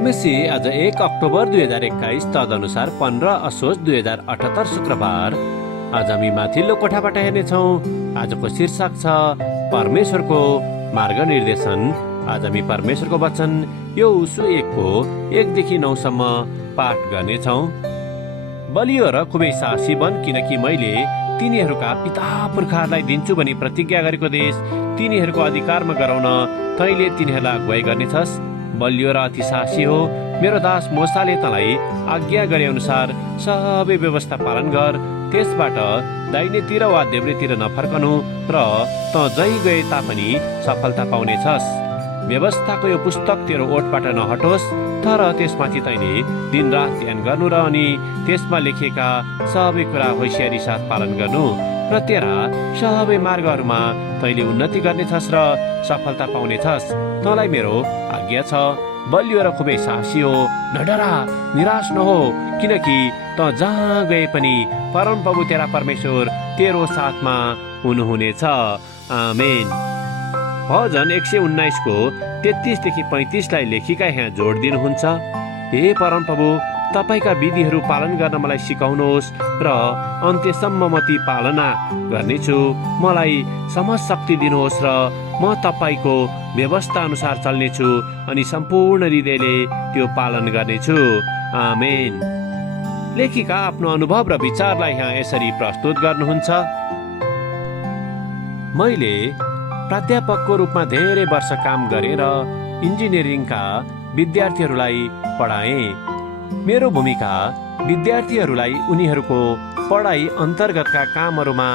बाइमेसी आज 1 अक्टोबर 2021 तदनुसार 15 असोज 2078 शुक्रबार। आज हामी माथिल्लो कोठाबाट हेर्नेछौँ। आजको शीर्षक छ परमेश्वरको मार्ग निर्देशन। आज हामी परमेश्वरको वचन यहोशू 1को 1 देखि 9 सम्म पाठ गर्नेछौँ। बलियो र खुबै साहसी बन, किनकि मैले तिनीहरूका पिता पुर्खाहरूलाई दिन्छु भनी प्रतिज्ञा गरेको देश तिनीहरूको अधिकारमा गराउन तैँले तिनीहरूलाई अगुवाई गर्नेछस्। बलियो र अति साहसी हो, मेरो दास मोसाले तँलाई आज्ञा गरे अनुसार सबै व्यवस्था पालन गर। त्यसबाट दाहिनेतिर वा देब्रेतिर नफर्कनु र तँ जहीँ गए तापनि सफलता पाउनेछस्। व्यवस्थाको यो पुस्तक तेरो ओठबाट नहटोस्, तर त्यसमाथि तैँले दिनरात ध्यान गर्नु र अनि त्यसमा लेखिएका सबै कुरा होसियारी साथ पालन गर्नु र तेरा सबै मार्गहरूमा तैँले उन्नति गर्नेछस् र सफलता पाउनेछस्। तँलाई मेरो आज्ञा छ, बलियो र खुबै साहसी हो, नडरा, निराश नहो, किनकि तँ जहाँ गए पनि परमप्रभु तेरा परमेश्वर तेरो साथमा हुनुहुनेछ। आमेन। भजन 119 को 33 देखि 35 लेखिका यहाँ जोड दिनुहुन्छ। हे परमप्रभु, तपाईका विधिहरू पालन गर्न मलाई सिकाउनुहोस् र अन्त्यसम्म म ती पालना गर्नेछु। मलाई समझ शक्ति दिनुहोस् र म तपाईको व्यवस्था अनुसार चल्नेछु अनि सम्पूर्ण हृदयले त्यो पालन गर्नेछु। आमेन। लेखिका आफ्नो अनुभव र विचारलाई यहाँ यसरी प्रस्तुत गर्नुहुन्छ। मैले प्राध्यापकको रूपमा धेरै वर्ष काम गरेर इन्जिनियरिङका विद्यार्थीहरूलाई पढाएँ। मेरो भूमिका विद्यार्थीहरूलाई उनीहरूको पढाइ अन्तर्गतका कामहरूमा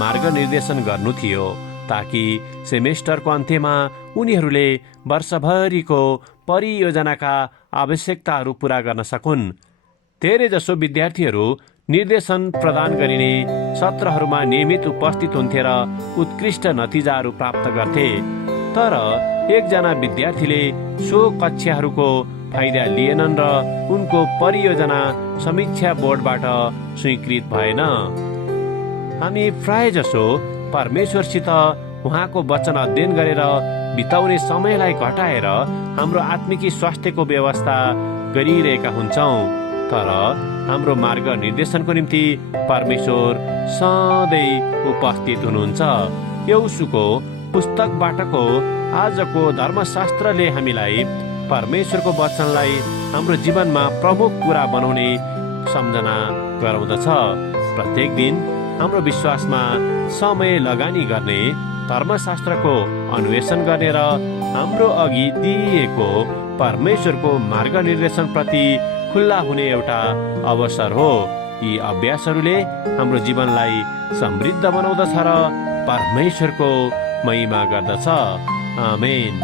मार्गनिर्देशन गर्नु थियो, ताकि सेमेस्टरको अन्त्यमा उनीहरूले वर्षभरिको परियोजनाका आवश्यकताहरू पूरा गर्न सकुन्। धेरैजसो विद्यार्थीहरू निर्देशन प्रदान गरिने सत्रहरूमा नियमित उपस्थित हुन्थे र उत्कृष्ट नतिजाहरू प्राप्त गर्थे, तर एकजना विद्यार्थीले सो कक्षाहरूको फाइदा लिएनन् र उनको परियोजना समीक्षा बोर्डबाट स्वीकृत भएन। हामी प्रायजसो परमेश्वरसित उहाँको वचन अध्ययन गरेर बिताउने समयलाई घटाएर हाम्रो आत्मिकी स्वास्थ्यको व्यवस्था गरिरहेका हुन्छौँ, तर हाम्रो मार्ग निर्देशनको निम्ति परमेश्वर सधैँ उपस्थित हुनुहुन्छ। यहोशूको पुस्तकबाटको आजको धर्मशास्त्रले हामीलाई परमेश्वरको वचनलाई हाम्रो जीवनमा प्रमुख कुरा बनाउने सम्झना गराउँदछ। प्रत्येक दिन हाम्रो विश्वासमा समय लगानी गर्ने, धर्मशास्त्रको अन्वेषण गर्ने र हाम्रो अघि दिइएको परमेश्वरको मार्ग निर्देशन प्रति खुल्ला हुने एउटा अवसर हो। यी अभ्यासहरूले हाम्रो जीवनलाई समृद्ध बनाउँदछ र परमेश्वरको महिमा गर्दछ। आमेन।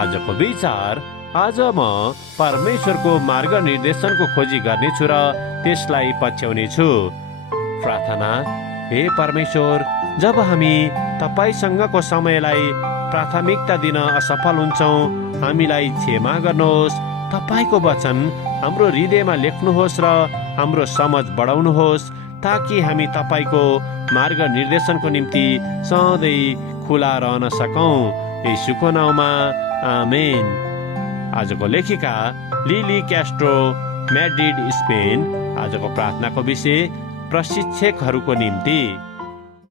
आजको विचार, आज म परमेश्वरको मार्ग निर्देशनको खोजी गर्नेछु र त्यसलाई पछ्याउनेछु। प्रार्थना। हे परमेश्वर, जब हामी तपाईसँगको समयलाई प्राथमिकता दिन असफल हुन्छौँ, हामीलाई क्षमा गर्नुहोस्। तपाईको वचन हाम्रो हृदयमा लेख्नुहोस् र हाम्रो समझ बढाउनुहोस्, ताकि हामी तपाईको मार्ग निर्देशनको निम्ति सधैँ खुला रहन सकौँ। यीशुको नाउँमा आमेन। आजको लेखिका लिली क्यास्ट्रो, म्याड्रिड, स्पेन। आजको प्रार्थनाको विषय प्रशिक्षकहरूको निम्ति।